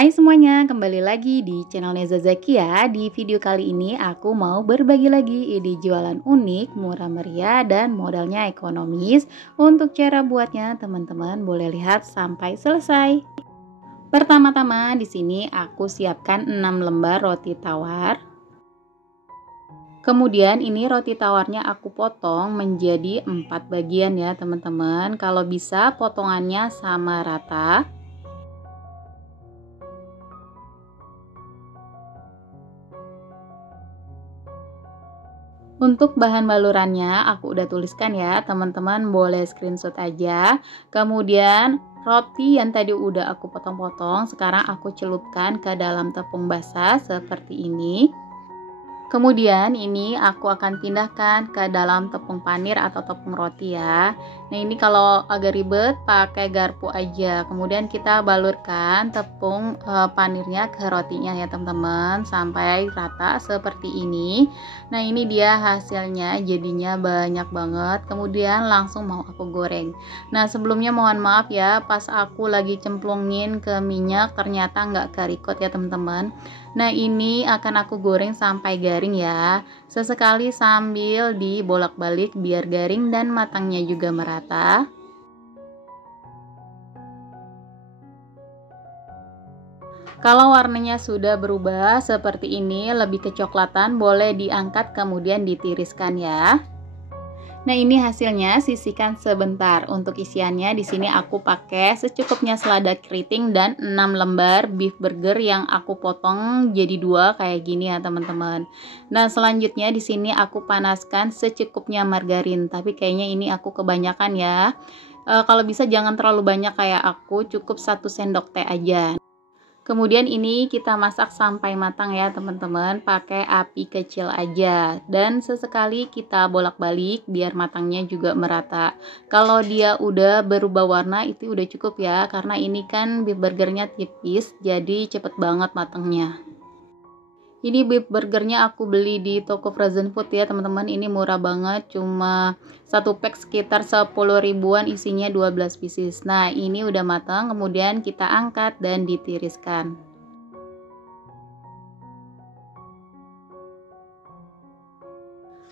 Hai semuanya, kembali lagi di channel Neza Zakia. Di video kali ini aku mau berbagi lagi ide jualan unik, murah meriah, dan modalnya ekonomis. Untuk cara buatnya, teman-teman boleh lihat sampai selesai. Pertama-tama di sini aku siapkan 6 lembar roti tawar. Kemudian ini roti tawarnya aku potong menjadi 4 bagian ya teman-teman. Kalau bisa potongannya sama rata. Untuk bahan balurannya aku udah tuliskan ya, teman-teman boleh screenshot aja. Kemudian roti yang tadi udah aku potong-potong, sekarang aku celupkan ke dalam tepung basah seperti ini. Kemudian ini aku akan pindahkan ke dalam tepung panir atau tepung roti ya. Nah ini kalau agak ribet pakai garpu aja. Kemudian kita balurkan tepung panirnya ke rotinya ya teman-teman sampai rata seperti ini. Nah ini dia hasilnya, jadinya banyak banget. Kemudian langsung mau aku goreng. Nah sebelumnya mohon maaf ya, pas aku lagi cemplungin ke minyak ternyata nggak ke-record ya teman-teman. Nah ini akan aku goreng sampai garing ya, sesekali sambil dibolak-balik biar garing dan matangnya juga merata. Kalau warnanya sudah berubah seperti ini, lebih kecoklatan, boleh diangkat kemudian ditiriskan ya. Nah ini hasilnya, sisihkan sebentar. Untuk isiannya di sini aku pakai secukupnya selada keriting dan 6 lembar beef burger yang aku potong jadi 2 kayak gini ya teman-teman. Nah selanjutnya di sini aku panaskan secukupnya margarin, tapi kayaknya ini aku kebanyakan ya. Kalau bisa jangan terlalu banyak kayak aku, cukup 1 sendok teh aja. Kemudian ini kita masak sampai matang ya teman-teman, pakai api kecil aja dan sesekali kita bolak-balik biar matangnya juga merata. Kalau dia udah berubah warna itu udah cukup ya, karena ini kan beef burgernya tipis jadi cepet banget matangnya. Ini beef burgernya aku beli di toko frozen food ya teman-teman. Ini murah banget, cuma 1 pack sekitar 10 ribuan, isinya 12 pieces. Nah ini udah matang, kemudian kita angkat dan ditiriskan.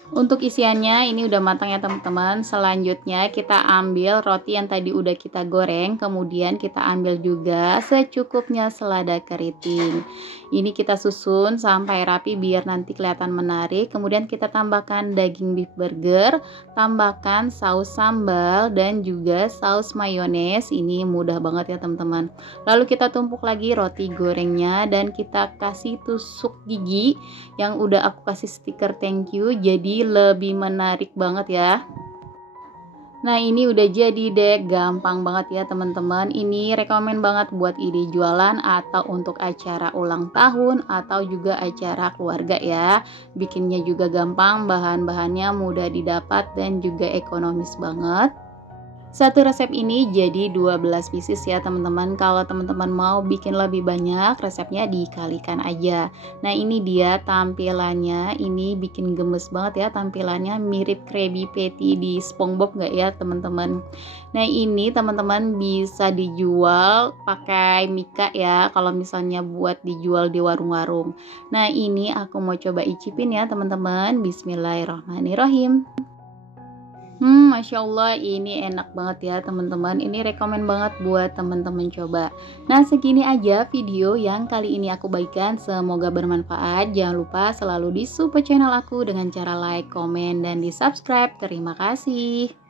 Untuk isiannya ini udah matang ya teman-teman. Selanjutnya kita ambil roti yang tadi udah kita goreng, kemudian kita ambil juga secukupnya selada keriting. Ini kita susun sampai rapi biar nanti kelihatan menarik. Kemudian kita tambahkan daging beef burger, tambahkan saus sambal dan juga saus mayones. Ini mudah banget ya teman-teman. Lalu kita tumpuk lagi roti gorengnya dan kita kasih tusuk gigi yang udah aku kasih stiker thank you, jadi lebih menarik banget ya. Nah ini udah jadi deh, gampang banget ya teman-teman. Ini rekomen banget buat ide jualan atau untuk acara ulang tahun atau juga acara keluarga ya. Bikinnya juga gampang, bahan-bahannya mudah didapat dan juga ekonomis banget. Satu resep ini jadi 12 pieces ya teman-teman. Kalau teman-teman mau bikin lebih banyak, resepnya dikalikan aja. Nah ini dia tampilannya, ini bikin gemes banget ya tampilannya, mirip Krabby Patty di SpongeBob nggak ya teman-teman. Nah ini teman-teman bisa dijual pakai mika ya, kalau misalnya buat dijual di warung-warung. Nah ini aku mau coba icipin ya teman-teman. Bismillahirrahmanirrahim. Masya Allah ini enak banget ya teman-teman. Ini rekomen banget buat teman-teman coba. Nah segini aja video yang kali ini aku bagikan. Semoga bermanfaat. Jangan lupa selalu di support channel aku dengan cara like, komen, dan di subscribe. Terima kasih.